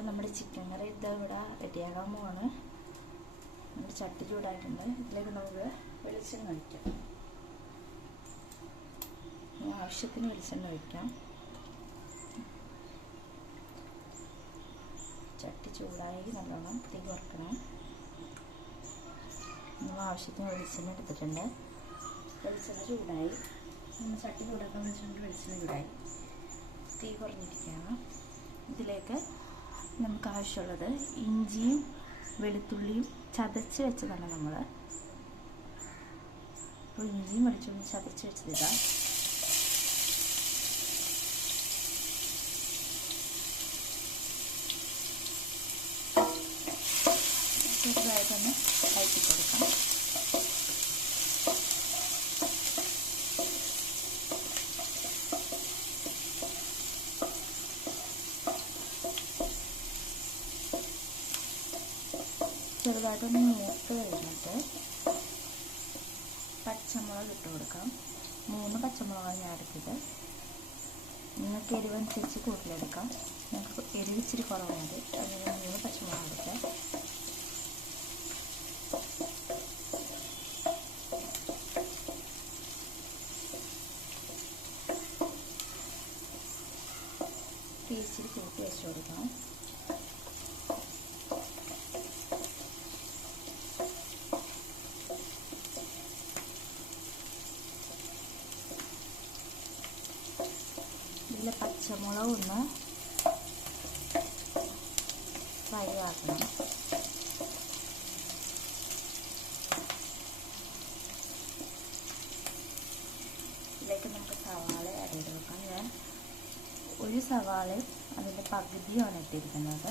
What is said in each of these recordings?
അപ്പോൾ നമ്മുടെ ചിക്കൻ കറി ഇവിടെ റെഡിയാകാൻ പോവാണ്. നമ്മുടെ ചട്ടി ചൂടായിട്ടുണ്ട്. ഇതിലേക്ക് നമുക്ക് വെളിച്ചെണ്ണ ഒഴിക്കാം. ആവശ്യത്തിന് വെളിച്ചെണ്ണ ഒഴിക്കാം. ചട്ടി ചൂടായി നല്ലോണം തീ കുറക്കണം. നമ്മൾ ആവശ്യത്തിന് വെളിച്ചെണ്ണ എടുത്തിട്ടുണ്ട്. വെളിച്ചെണ്ണ ചൂടായി. നമ്മൾ ചട്ടി ചൂടാക്കാൻ വെച്ചിട്ടുണ്ട്. വെളിച്ചെണ്ണ ചൂടായി. തീ കുറഞ്ഞിരിക്കുകയാണ്. ഇതിലേക്ക് നമുക്ക് ആവശ്യമുള്ളത് ഇഞ്ചിയും വെളുത്തുള്ളിയും ചതച്ച് വെച്ചതാണ് നമ്മൾ. അപ്പോൾ ഇഞ്ചിയും വെളുത്തുള്ളിയും ചതച്ച് വെച്ചതിടാം. ചെറുതായിട്ടൊന്ന് കയറ്റി കൊടുക്കാം. ചെറുതായിട്ടൊന്ന് മൂത്ത് കഴിഞ്ഞിട്ട് പച്ചമുളക് ഇട്ട് കൊടുക്കാം. 3 പച്ചമുളകാണ് ഞാൻ എടുത്തത്. നിങ്ങൾക്ക് എരിവനുസരിച്ച് കൂടുതലെടുക്കാം. നിങ്ങൾക്ക് എരിവ് ഇച്ചിരി കുറവുണ്ട്. അതിന് 3 പച്ചമുളക് എടുക്കാം. തീ ഇച്ചിരി കൂട്ടി വെച്ച് കൊടുക്കണം. ഇതിൽ പച്ചമുളക് ഒന്ന് ഫ്രൈ ആക്കണം. ഇതിലേക്ക് നമുക്ക് സവാള ആഡ് ചെയ്ത് വെക്കാം. ഞാൻ ഒരു സവാളയും അതിൻ്റെ പകുതിയാണ് ഇട്ടിരിക്കുന്നത്.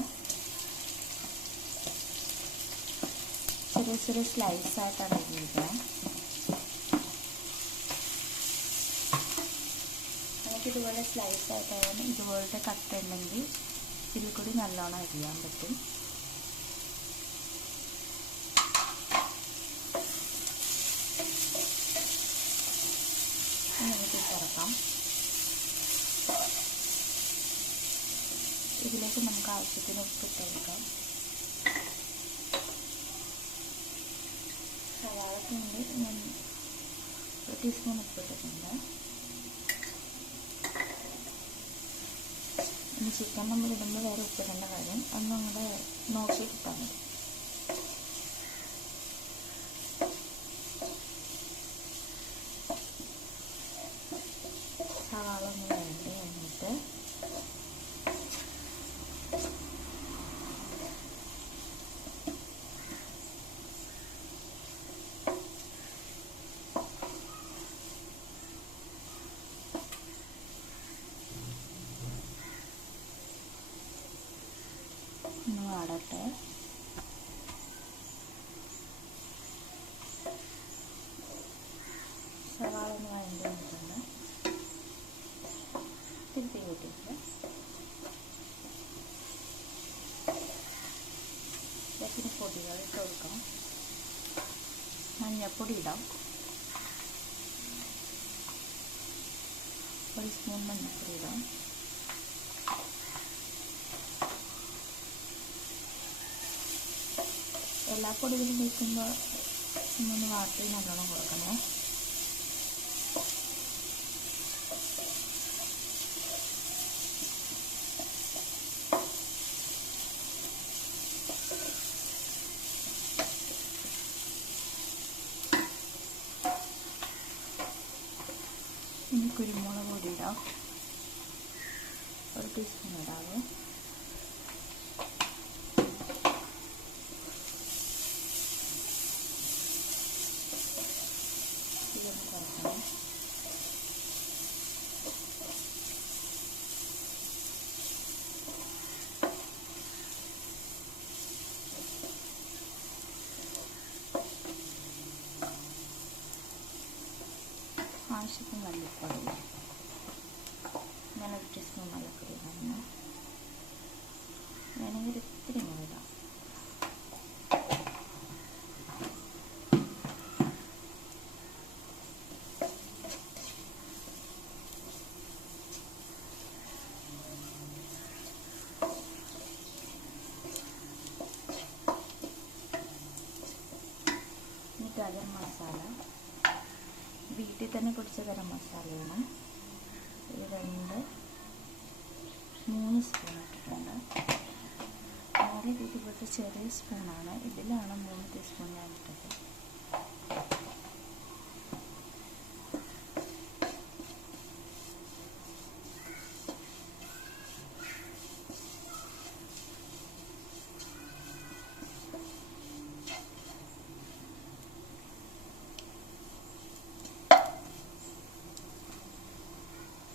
ചെറിയ ചെറിയ സ്ലൈസായിട്ടാണ് ഇട്ടിരിക്കുന്നത്. ഇതുപോലെ സ്ലൈസ് ആയിട്ടായാലും ഇതുപോലത്തെ കട്ട് ഉണ്ടെങ്കിൽ ഇതിൽ കൂടി നല്ലോണം അരിയാൻ പറ്റും. നമുക്ക് ചേർക്കാം. ഇതിലേക്ക് നമുക്ക് ആവശ്യത്തിന് ഉപ്പിട്ട് കൊടുക്കാം. സവാളയ്ക്ക് വേണ്ടി ഞാൻ 1 ടീസ്പൂൺ ഉപ്പിട്ടിട്ടുണ്ട്. ഇനി ചിക്കൻ നമ്മൾ ഇടുമ്പോൾ വേറെ ഉപ്പിടേണ്ട കാര്യം ഒന്ന് നമ്മുടെ നോക്കി കിട്ടാൻ മതി. സവാള ഒന്ന് വേണ്ടി കഴിഞ്ഞിട്ട് ഒന്ന് വാടട്ടെ. സവാള ഒന്ന് വഴണ്ടി വന്നിട്ടുണ്ട്. തിരുത്തി കൂട്ടിയിട്ട് ഇതിന് പൊടികൾ ഇട്ട് കൊടുക്കാം. മഞ്ഞൾപ്പൊടി ഇടാം. 1 സ്പൂൺ മഞ്ഞൾപ്പൊടി ഇടാം. എല്ലാ പൊടികളും വയ്ക്കുമ്പോൾ ഒന്ന് വാട്ടി നല്ലോണം കൊടുക്കണേ. ഇനി കുരുമുളക് പൊടി ഇടാം. 1 ടീസ്പൂൺ ഇടാവേ. ആവശ്യത്തിന് മല്ലിപ്പൊടി ഞാൻ 1 ടീസ്പൂൺ മല്ലിപ്പൊടി ഇടുന്നു. വീട്ടിൽ തന്നെ പൊടിച്ച ഗരം മസാലയാണ്. ഇത് 3 സ്പൂൺ ഇട്ടിട്ടുണ്ട്. ആദ്യം ഇതുപോലത്തെ ചെറിയ സ്പൂണാണ്, ഇതിലാണ് 3 ടീസ്പൂൺ ഞാൻ ഇട്ടത്.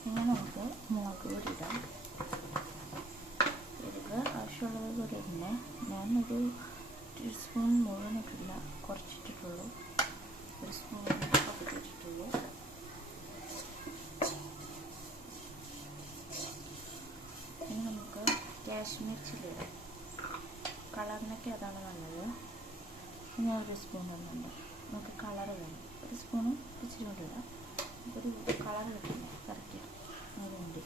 ഇനി നമുക്ക് മുളക് പൊടി ഇടാം. എരിവ് ആവശ്യമുള്ളത് കൂടി തന്നെ. ഞാനൊരു ടീസ്പൂൺ മുഴുവൻ ഇട്ടില്ല, കുറച്ചിട്ടിട്ടുള്ളൂ. 1 സ്പൂൺ പകുതി ഇട്ടിട്ടുള്ളൂ. ഇനി നമുക്ക് കാശ്മീർ ചില്ലി ഇടാം. കളറിനൊക്കെ അതാണ് നല്ലത്. ഞാൻ 1 സ്പൂൺ ഇടുന്നുണ്ട്. നമുക്ക് കളർ വേണം. 1 സ്പൂണും ഇച്ചിരി കൊണ്ട് ഇടാം. ഒരു കളർ കിട്ടില്ല കറക്റ്റ്, അതുകൊണ്ട്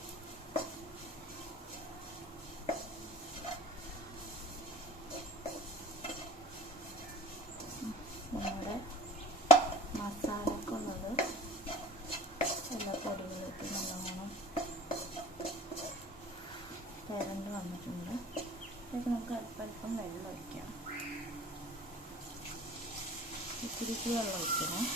നമ്മുടെ മസാലക്കുള്ളത് എല്ലാ പൊടികളിട്ട് നല്ലോണം തിരണ്ട് വന്നിട്ടുണ്ട്. ഇതൊക്കെ നമുക്ക് അല്പം വെള്ളം ഒഴിക്കാം. ഇത്തിരി വെള്ളം ഒഴിക്കണം.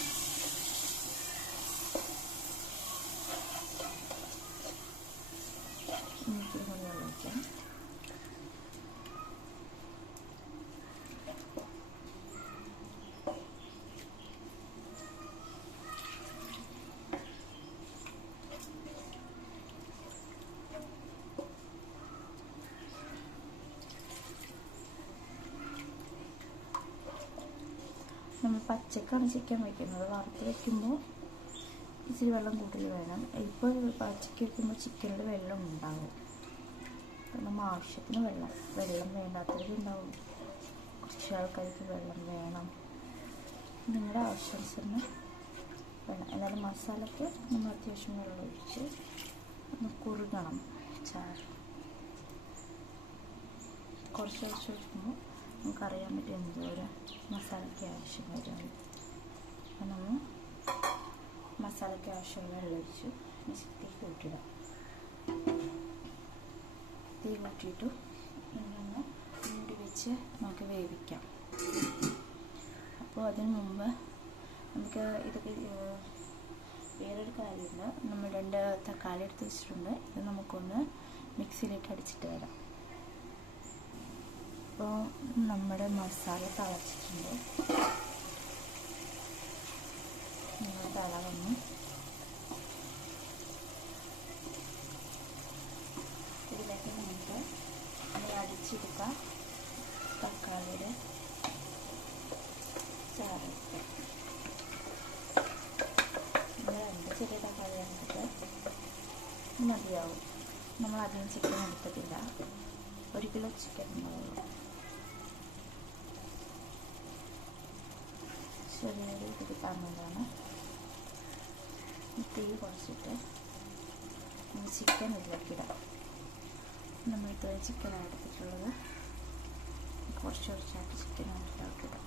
നമ്മൾ പച്ചക്കാണ് ചിക്കൻ വയ്ക്കുന്നത്. വറുത്ത് വയ്ക്കുമ്പോൾ ഇച്ചിരി വെള്ളം കൂടുതൽ വേണം. ഇപ്പോൾ പച്ചക്ക് വയ്ക്കുമ്പോൾ ചിക്കനിൽ വെള്ളം ഉണ്ടാവും. നമ്മൾ ആവശ്യത്തിന് വെള്ളം വേണ്ടാത്തവരും ഉണ്ടാവും. കുറച്ച് ആൾക്കാർക്ക് വെള്ളം വേണം. നിങ്ങളുടെ ആവശ്യാനുസരണം വേണം. എന്നാലും മസാലയ്ക്ക് നമ്മൾ അത്യാവശ്യം വെള്ളം ഒഴിച്ച് ഒന്ന് കുറുകണം. ചാറ് കുറച്ച് ഒഴിക്കുമ്പോൾ നമുക്കറിയാൻ പറ്റും എന്തോരം മസാലയ്ക്ക് ആവശ്യം വരും. അപ്പം നമ്മൾ മസാലയ്ക്ക് ആവശ്യമുള്ള വെള്ളം ഒഴിച്ചു തീ കൂട്ടിയിടാം. തീ കൂട്ടിയിട്ടു ഇങ്ങനെ മൂടി വെച്ച് നമുക്ക് വേവിക്കാം. അപ്പോൾ അതിന് മുമ്പ് നമുക്ക് ഇതൊക്കെ വേറൊരു കാര്യമുണ്ട്. നമ്മൾ 2 തക്കാളി എടുത്ത് വെച്ചിട്ടുണ്ട്. ഇത് നമുക്കൊന്ന് മിക്സിയിലിട്ട് അടിച്ചിട്ട് വരാം. അപ്പോൾ നമ്മുടെ മസാല തിളച്ചിട്ടുണ്ട്. നമ്മൾ തിള വന്നു. ഇതിലേക്ക് നമുക്ക് അടിച്ചെടുക്കാം തക്കാളിയുടെ ചാറ്. നമ്മൾ 2 ചെറിയ തക്കാളി എടുത്തിട്ട് മതിയാവും. നമ്മൾ അധികം ചിക്കൻ എടുത്തിട്ടില്ല. 1 കിലോ ചിക്കൻ ഉണ്ടാവുള്ളൂ. ചെറിയൊരു ഇത് പറഞ്ഞതാണ്. തീ കുറച്ചിട്ട് ചിക്കൻ ഇതിലേക്ക് ഇടാം. നമ്മളിപ്പോൾ ചിക്കനാണ് എടുത്തിട്ടുള്ളത്. കുറച്ച് കുറച്ചായിട്ട് ചിക്കൻ ഇതിലേക്ക് ഇടാം.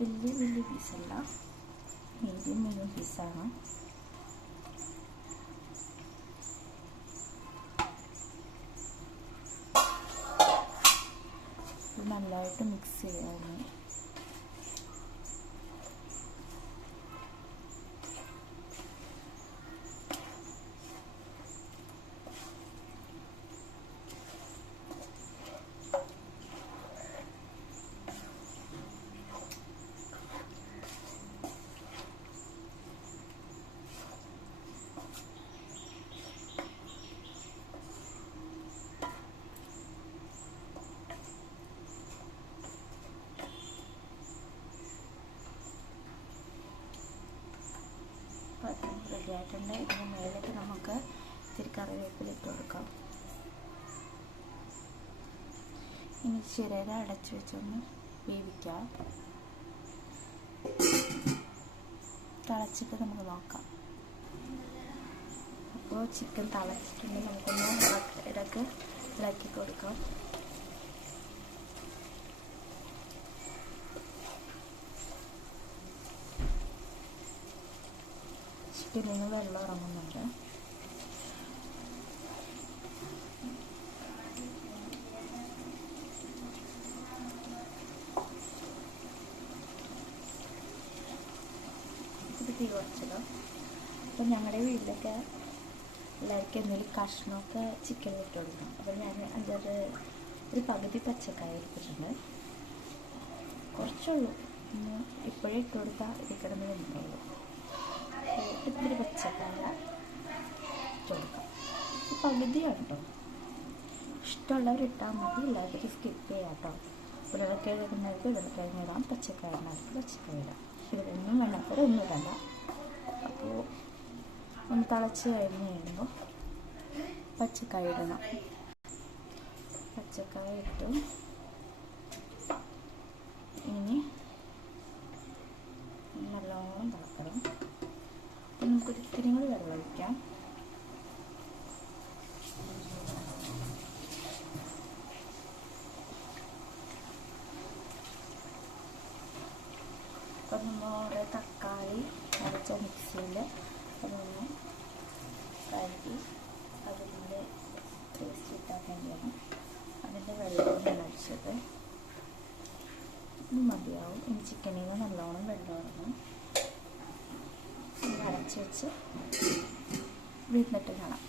വലിയ പീസല്ല, മീഡിയം പീസാണ്. നല്ലതായിട്ട് മിക്സ് ചെയ്യാവുന്ന റെഡി ആയിട്ടുണ്ട്. ഇതിന് മേലേക്ക് നമുക്ക് ഇത്തിരി കറിവേപ്പില ഇട്ട് കൊടുക്കാം. ഇനി ചിരര അടച്ചു വെച്ചൊന്ന് വേവിക്കാം. തിളച്ചിട്ട് നമുക്ക് നോക്കാം. അപ്പോൾ ചിക്കൻ തിളച്ചിട്ടുണ്ടെങ്കിൽ നമുക്കൊന്ന് ഇടയ്ക്ക് ഇളക്കി കൊടുക്കാം. ചിക്കനിൽ നിന്ന് വെള്ളം ഇറങ്ങുന്നുണ്ട്. ഇത് തീ കുറച്ചല്ലോ. അപ്പം ഞങ്ങളുടെ വീട്ടിലൊക്കെ എല്ലാവർക്കും എന്തെങ്കിലും കഷ്ണമൊക്കെ ചിക്കൻ ഇട്ട് കൊടുക്കണം. അപ്പോൾ ഞാൻ ഒരു പകുതി പച്ചക്കായ എടുത്തിട്ടുണ്ട്. കുറച്ചുള്ളൂ, ഇപ്പോഴേ ഇട്ട് കൊടുത്താൽ ഇത് കിടന്ന് വെന്തുള്ളൂ. ഇത്തിരി പച്ചക്കായ ഇട്ട് കൊടുക്കാം. പകുതിയാണ് കേട്ടോ. ഇഷ്ടമുള്ളവർ ഇട്ടാൽ മതി, എല്ലാവരും സ്കിപ്പ് ചെയ്യാം കേട്ടോ. ഉരുളക്കിഴങ്ങ് ഇടുന്നവർക്ക് ഉരുളക്കിഴങ്ങ് ഇടാം, പച്ചക്കായ ഇടുന്നവർക്ക് പച്ചക്കായ ഇടാം. ഇതിലൊന്നും വേണ്ടപ്പോൾ ഒന്നും ഇടണ്ട. അപ്പോൾ ഒന്ന് തിളച്ച് കഴിഞ്ഞ് കഴിയുമ്പോൾ പച്ചക്കായ ഇടണം. പച്ചക്കായ ഇട്ട് ഇനി നല്ലോണം തിളക്കണം. അപ്പം നമുക്കൊരു ഇത്തിരി കൂടി വെള്ളം ഒഴിക്കാം. അപ്പം നമ്മുടെ തക്കാളി അരച്ച മിക്സിയിൽ അതൊന്ന് കഴുകി അതിൻ്റെ പേസ്റ്റ് ഇട്ടാൻ വേണ്ടിയാണ് അതിൻ്റെ വെള്ളം ഒഴിച്ചത്. ഇത് മതിയാവും. ഇനി ചിക്കനിൽ നിന്ന് നല്ലോണം വെള്ളം ഇറങ്ങും. അരച്ച് വെച്ച് വീട്ടിലിട്ട് കാണാം.